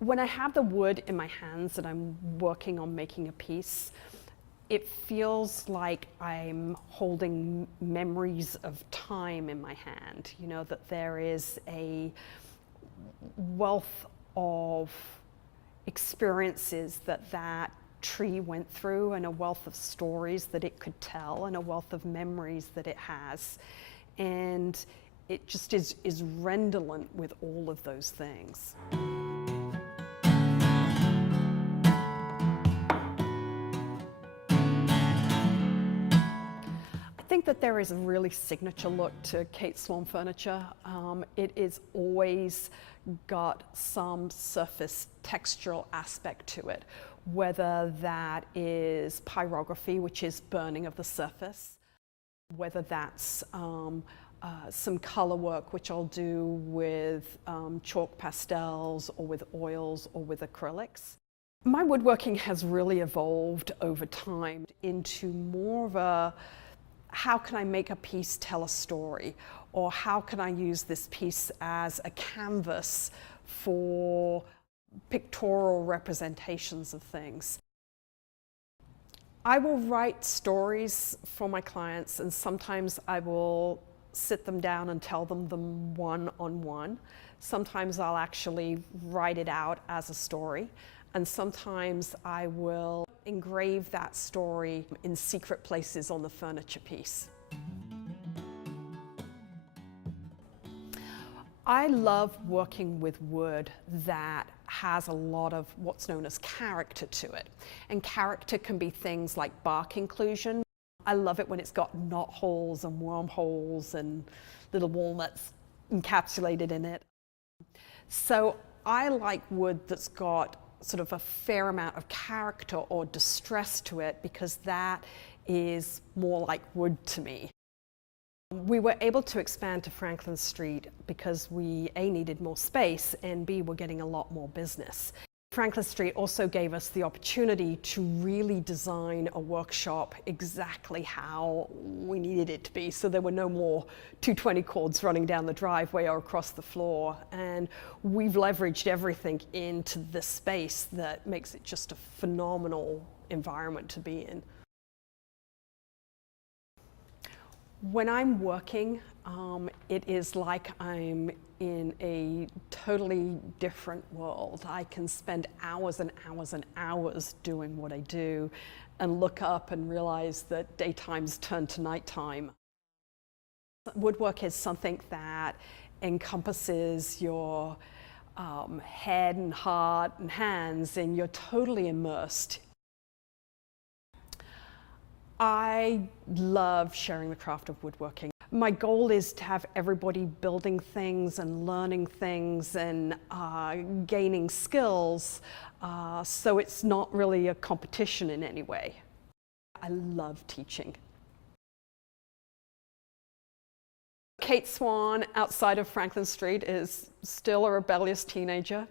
When I have the wood in my hands and I'm working on making a piece, it feels like I'm holding memories of time in my hand. You know, that there is a wealth of experiences that tree went through, and a wealth of stories that it could tell, and a wealth of memories that it has. And it just is redolent with all of those things. I think that there is a really signature look to Kate Swan furniture. It is always got some surface textural aspect to it, whether that is pyrography, which is burning of the surface, whether that's some color work, which I'll do with chalk pastels or with oils or with acrylics. My woodworking has really evolved over time into more of a, how can I make a piece tell a story? Or how can I use this piece as a canvas for pictorial representations of things? I will write stories for my clients, and sometimes I will sit them down and tell them one-on-one. Sometimes I'll actually write it out as a story, and sometimes I will engrave that story in secret places on the furniture piece. I love working with wood that has a lot of what's known as character to it. And character can be things like bark inclusion. I love it when it's got knot holes and wormholes and little walnuts encapsulated in it. So I like wood that's got sort of a fair amount of character or distress to it, because that is more like wood to me. We were able to expand to Franklin Street because we A, needed more space, and B, were getting a lot more business. Franklin Street also gave us the opportunity to really design a workshop exactly how we needed it to be, so there were no more 220 cords running down the driveway or across the floor. And we've leveraged everything into this space that makes it just a phenomenal environment to be in. When I'm working, it is like I'm in a totally different world. I can spend hours and hours and hours doing what I do and look up and realize that daytime's turned to nighttime. Woodwork is something that encompasses your head and heart and hands, and you're totally immersed. I love sharing the craft of woodworking. My goal is to have everybody building things and learning things and gaining skills, so it's not really a competition in any way. I love teaching. Kate Swan, outside of Franklin Street, is still a rebellious teenager.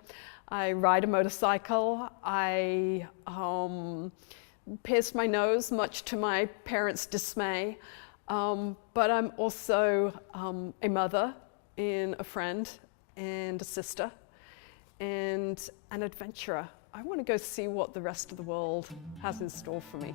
I ride a motorcycle. I pierced my nose, much to my parents' dismay. But I'm also a mother, and a friend, and a sister, and an adventurer. I want to go see what the rest of the world has in store for me.